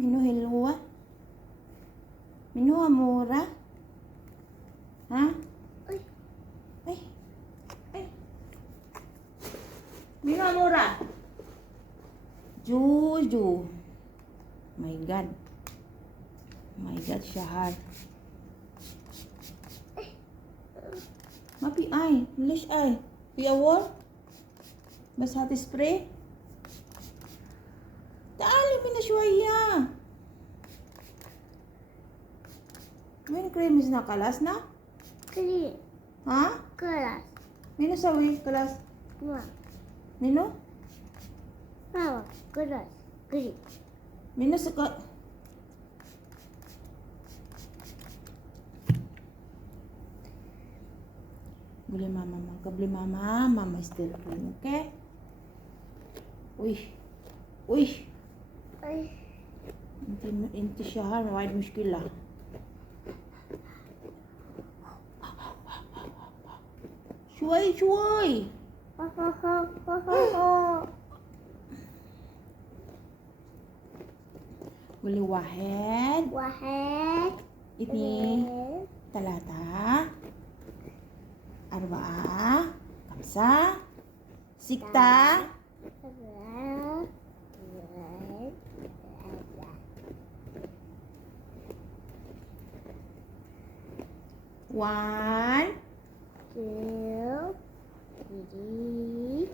منو هلوة؟ منو أمورة؟ ها؟ Uy, أي أي منو أمورة؟ جوجو my god شهر ما في اي ليش اي في اول بس هات سبراي تعالي منا شوية وين كريمزنا خلصنا clean. ها Keras. منو سوي خلاص Mama. منو Mama. Keras. Clean. منو سكت boleh mama mangka boleh mama still clean okay wih Uy. انت شهر وايد مشكلة شوي Ho ho ho ho ho ho. boleh واحد Wahid. اثنين ثلاثة أربعة خمسة ستة one 2, 3,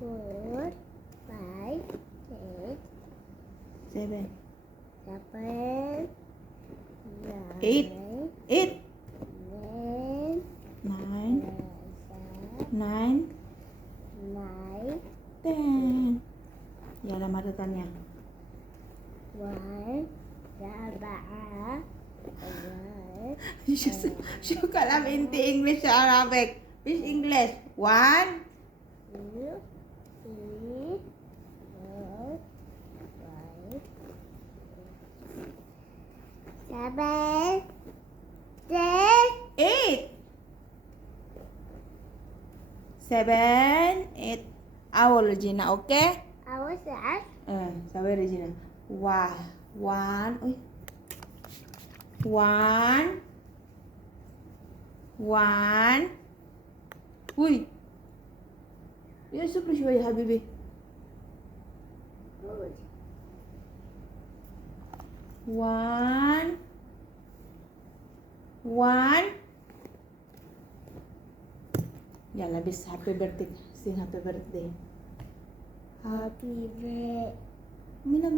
4, 5, 6, seven 7, 8 eight 9, nine 9 9, 10 ya lama datanya 1, 4, شو كلام انت انجلش عربي مش انجلش 1 2, 3, 4, 5, 7, 6, 8 7 8 awal Regina oke awas ya. sabar Regina wah 1 1 1 wih ya super شوية يا حبيبي 1 1 يلا بس happy birthday sing happy birthday Happy birthday. Mina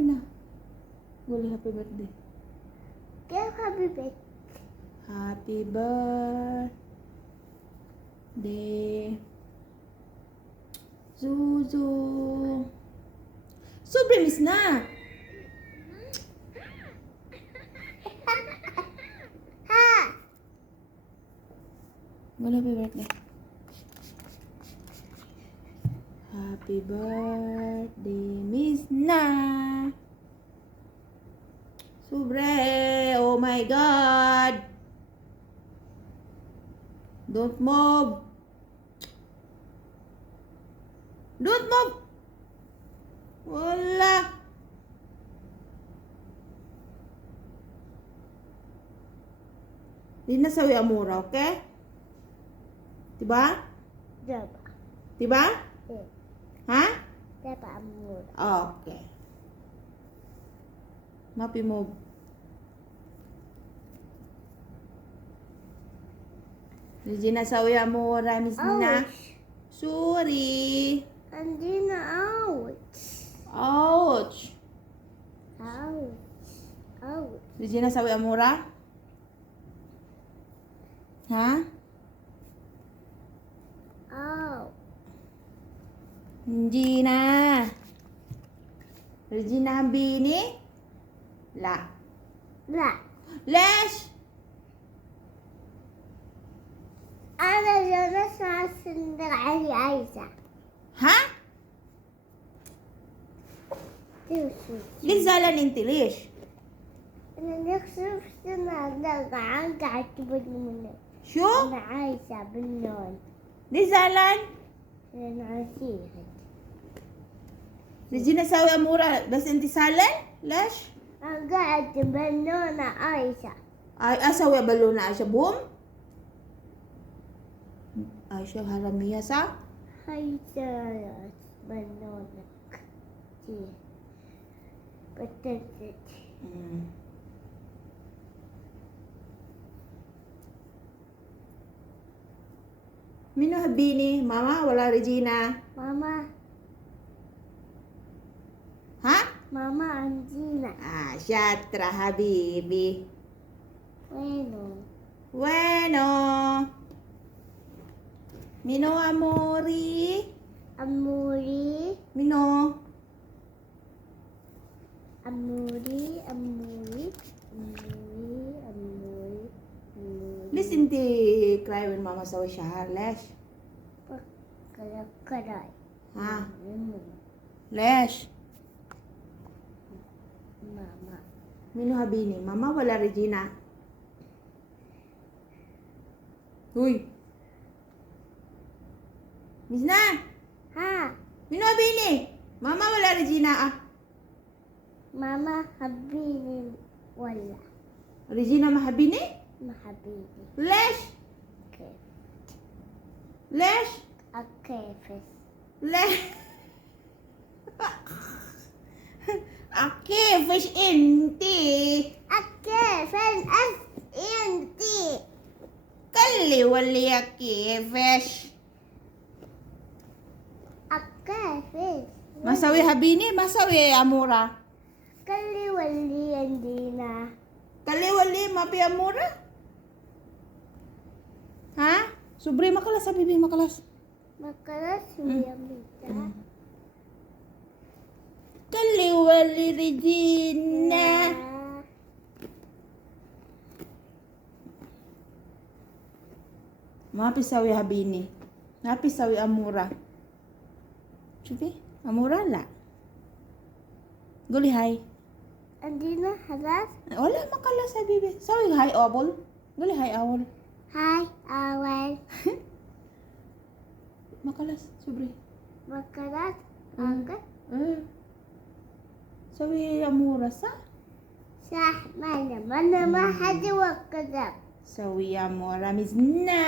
boleh happy birthday Happy birthday. happy birthday Zuzu Subrimis na Ha. boleh happy birthday happy birthday Miss Na Subre oh my god don't move wala di na sawi amura okay diba Coba. diba Eh, ha coba amur. okay mapi move Regina sawi amura Miss Na Ouch. sorry Andina, ouch. ouch Ouch. Ouch. Regina sawi amura ha Ouch. Regina Bini لا لا. ليش أنا جلست على السندر علي عايزة. ها توشي. ليش زعلان انت ليش أنا نكسر في السنة قاعد تبني مني. شو أنا عايزة باللون. ليش زعلان أنا عايزة. Regina sawi amura بس انت زعلان ليش قاعد بنونة عايشة. Ay, asawi balona ay siya boom? Ay siya haramiya sa? عايشة بنونة كتير بتنزل. Mm. Mino habini? Mama, wala Regina. ماما Ha? ماما عندنا Ah, syatra habibi. وينه؟ Bueno. Mino amori? أموري Mino? أموري أموري أموري أموري أموري. Listen to cry when mama saw siya, Lesh. كلا كلاي. Ha? Lesh. ماما Mino habini? Mama, wala Regina. Uy. Miss na! ها Mino habini? Mama, wala Regina ah. ماما حبيني ولا Regina mahabini? ما حبيني؟ Lesh. كيف Lesh. كيف Lesh. Okay, fish inti. كيف الأس أنتي Kali wali aki fish. كيف Masawi habini, masawi amura. كلي ولي عندنا Kali wali mapi amura. Ha? Subri makalas habibi makalas. مكرس ويميتا Kali wali Regina. Mapi sawi habini. Mapi sawi amura. Chupi, amura la. Guli hai. عندنا خلاص. Wala makalas habibi. Sawi hai obol. Guli hai awol. هاي أول Makalas, subri. مكرس Mm. أكل Sawi amura sa. صح mana ما حد وكذب. Sawi amura mizna.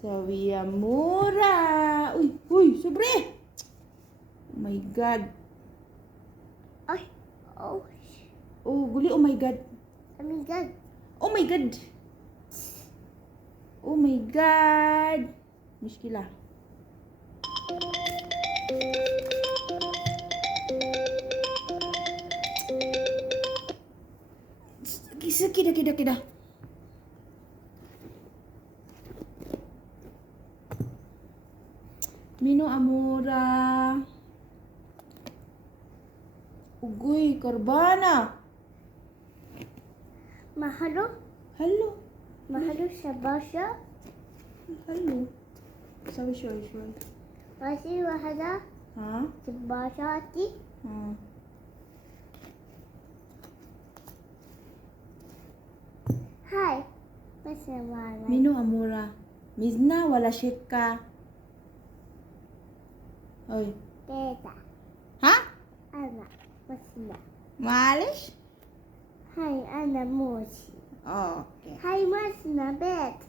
Sawi amura. Uy, uy, subri. Oh my God. أي أو Oh, guli, oh my God. أميجاد Oh my God. Oh my God. Mushkila. Kida, kida, kida. Mino amura. Ugoy, karbana. محلو Hello. محلو شباشة Hello. Sabi shoy shoy. ماشي واحدة Ha? شباشاتي Ha. هاي بس معنا Mino amura. Mizna wala shika. Oy. تيتا Ha? أنا مسنا Malish? هاي أنا موسي Okay. هاي مسنا بيت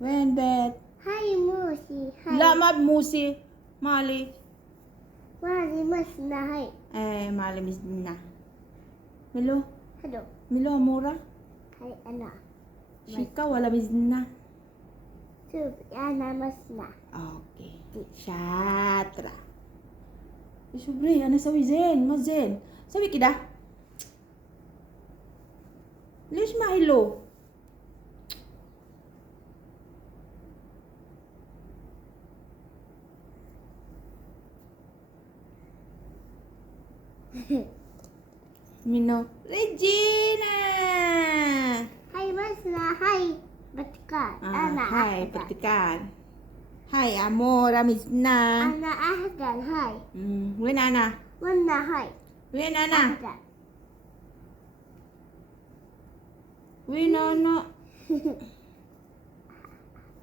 When bed? هاي موسي هاي La mab musi. Mali. وهذه مسنا هاي Mali mizna. Milo? هلو Milo amura? هاي أنا Shika wala mizna. شوف أنا مسنا Okay. Shatra. Sobre, ano sawi Zen? Ma Zen. Sabi kida? Lish mahilo. Mino. Regina! هاي مسنا هاي بتكار أنا Hai, أحضر petikan. Hai, amor, amizna. أنا أحضر هاي When ana? وأنا هاي When ana? أحضر When ana?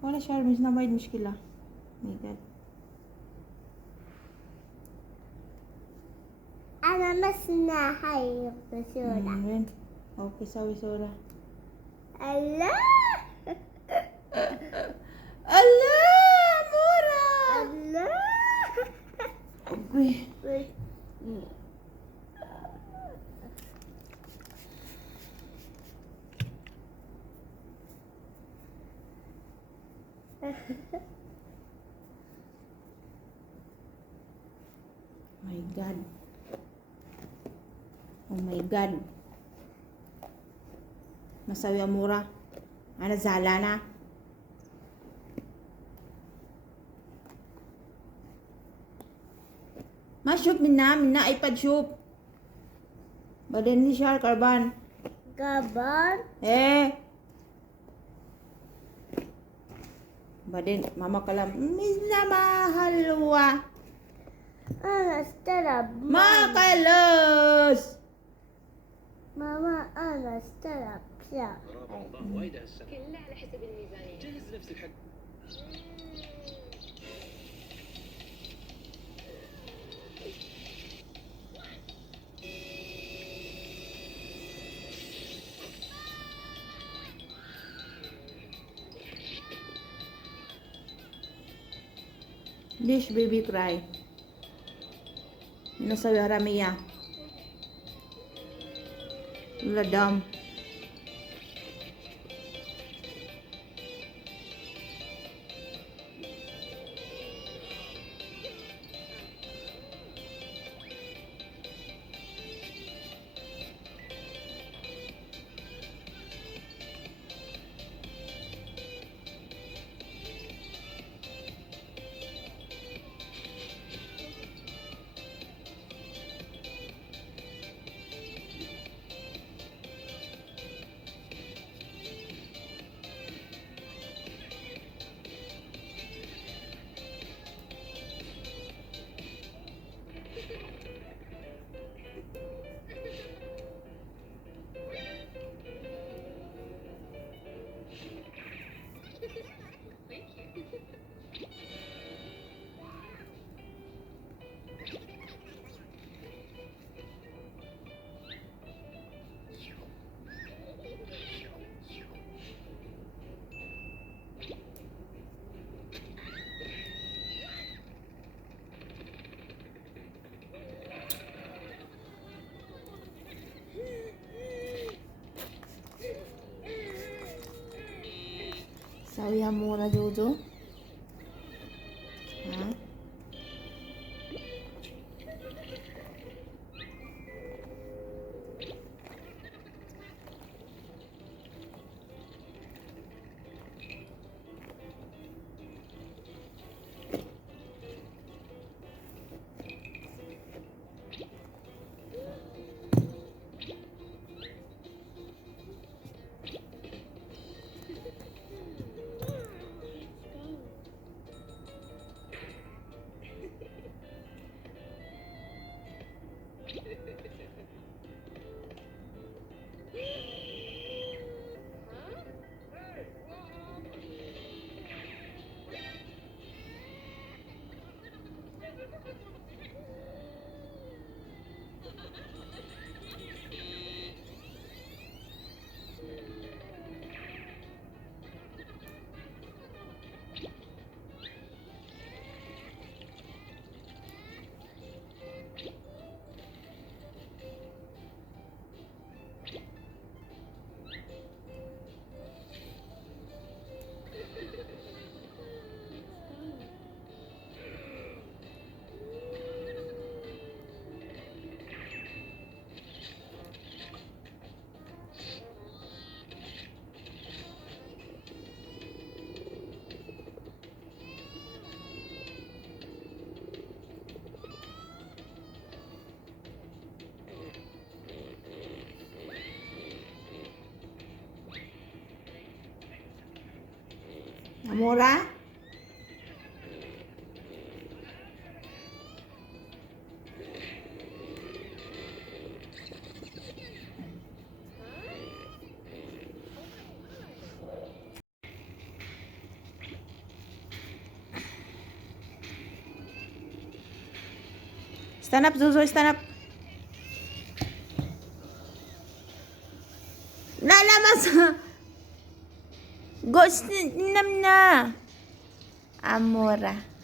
Wala siya, mizna may mushkila. My God. أنا لمسنا هاي بسرعة. Rin. Okay, sawi Sora. الله Allah! Mura! الله Okay. My God. Oh my God. Masawi ang mura. Ano, zala na. Ma, shoot minna iPad shoot. Badan ni Shar Karban. كبار Badan, mama kalam. Minna mahalwa. أنا استلعب Makalos! ماما أنا استلعب شاي. رمضان وايد هالسنة. كله على حسب الميزانية. جهز نفسك حق ليش بيبي كراي؟ نسوي هرمية ولا دم؟ Sawi mura Jojo. Ha? Mura? Stand up, Zuzu, stand up. Lalamas. Ghost nam na. Amora.